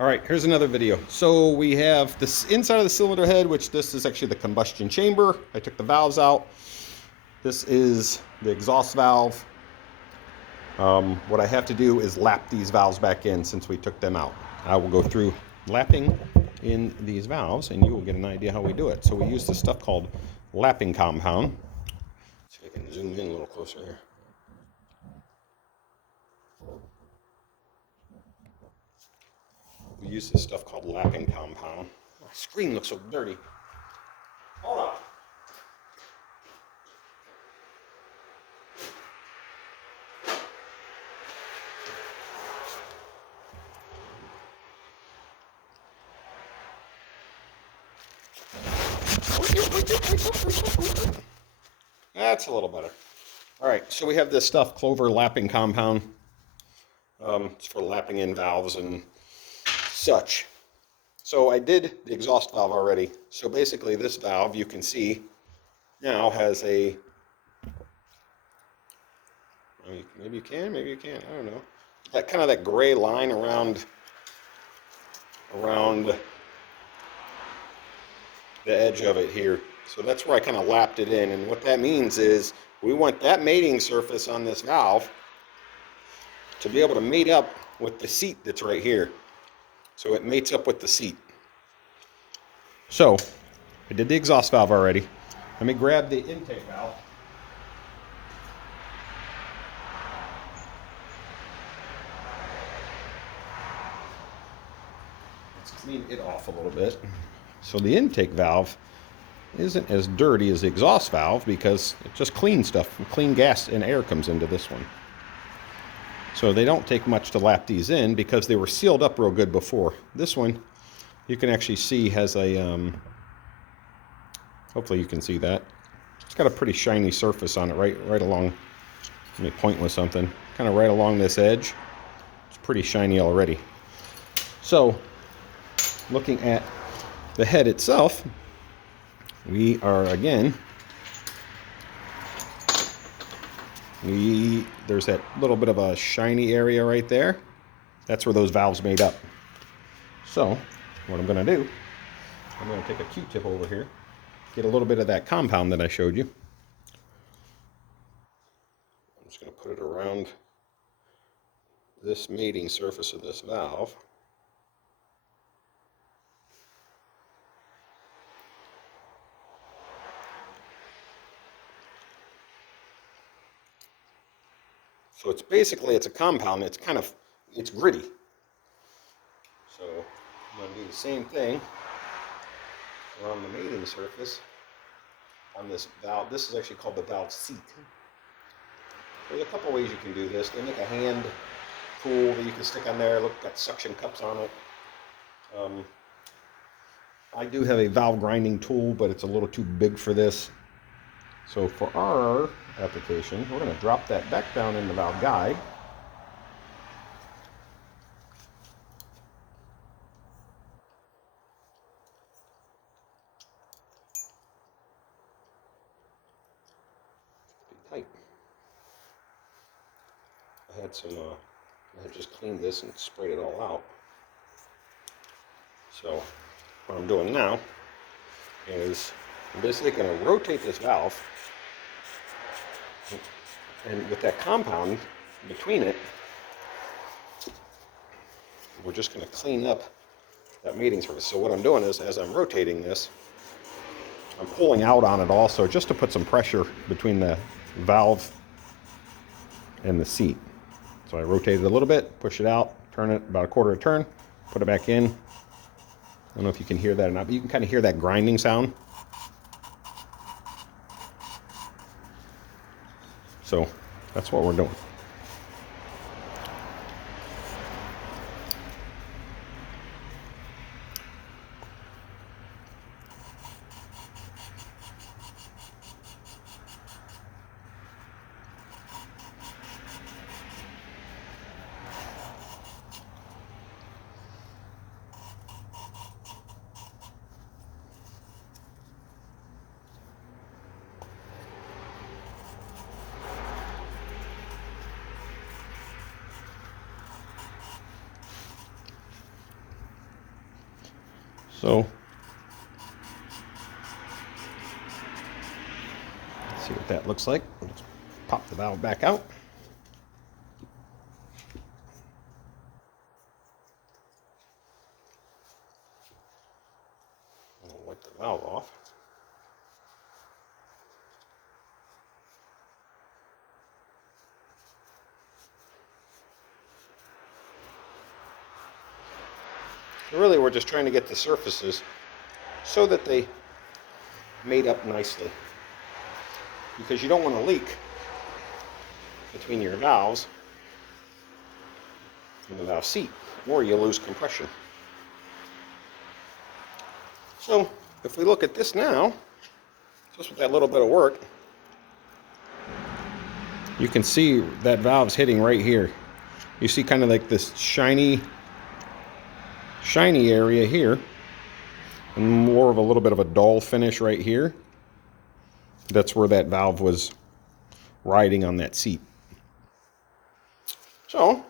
All right, here's another video. So we have this inside of the cylinder head, which this is actually the combustion chamber. I took the valves out. This is the exhaust valve. What I have to do is lap these valves back in since we took them out. I will go through lapping in these valves and you will get an idea how we do it. So we use this stuff called lapping compound. See if I can zoom in a little closer here. We use this stuff called lapping compound. My screen looks so dirty. Hold on. That's a little better. All right, so we have this stuff, Clover lapping compound. It's for lapping in valves and such. So I did the exhaust valve already. So basically this valve, you can see, now has a, maybe you can, maybe you can't, I don't know. That kind of that gray line around the edge of it here. So that's where I kind of lapped it in. And what that means is we want that mating surface on this valve to be able to mate up with the seat that's right here. So it mates up with the seat. So I did the exhaust valve already. Let me grab the intake valve. Let's clean it off a little bit. So the intake valve isn't as dirty as the exhaust valve because it just clean stuff. Clean gas and air comes into this one. So they don't take much to lap these in because they were sealed up real good before. This one, you can actually see has a, hopefully you can see that. It's got a pretty shiny surface on it right along, let me point with something, kind of right along this edge. It's pretty shiny already. So looking at the head itself, we are again, there's that little bit of a shiny area right there. That's where those valves made up. So what I'm going to do, I'm going to take a Q-tip over here, get a little bit of that compound that I showed you. I'm just going to put it around this mating surface of this valve. So it's basically, it's a compound. It's kind of, it's gritty. So I'm going to do the same thing around the mating surface on this valve. This is actually called the valve seat. There's a couple ways you can do this. They make a hand tool that you can stick on there. Look, got suction cups on it. I do have a valve grinding tool, but it's a little too big for this. So for our application, we're going to drop that back down in the valve guide. Pretty tight. I had some, I had just cleaned this and sprayed it all out. So what I'm doing now is I'm basically going to rotate this valve, and with that compound between it, we're just going to clean up that mating surface. So what I'm doing is, as I'm rotating this, I'm pulling out on it also just to put some pressure between the valve and the seat. So I rotate it a little bit, push it out, turn it about a quarter of a turn, put it back in. I don't know if you can hear that or not, but you can kind of hear that grinding sound. So that's what we're doing. So let's see what that looks like. Let's pop the valve back out. I'll wipe the valve off. Really, we're just trying to get the surfaces so that they made up nicely, because you don't want to leak between your valves and the valve seat, or you lose compression. So if we look at this now, just with that little bit of work, you can see that valve's hitting right here. You see kind of like this shiny area here, and more of a little bit of a dull finish right here. That's where that valve was riding on that seat. So,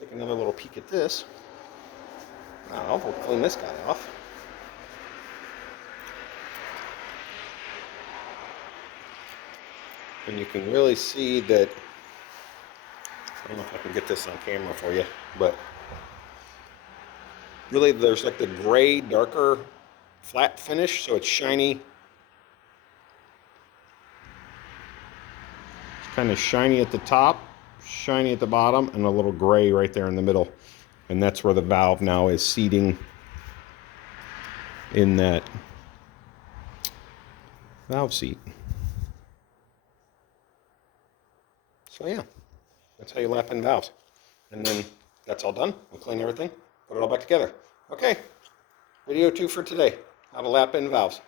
take another little peek at this. Now, we'll clean this guy off. And you can really see that, I don't know if I can get this on camera for you, but really there's like the gray, darker, flat finish, so it's shiny. It's kind of shiny at the top, shiny at the bottom, and a little gray right there in the middle. And that's where the valve now is seating in that valve seat. So yeah, that's how you lap in valves. And then that's all done. We'll clean everything, put it all back together. Okay, video 2 for today, how to lap in valves.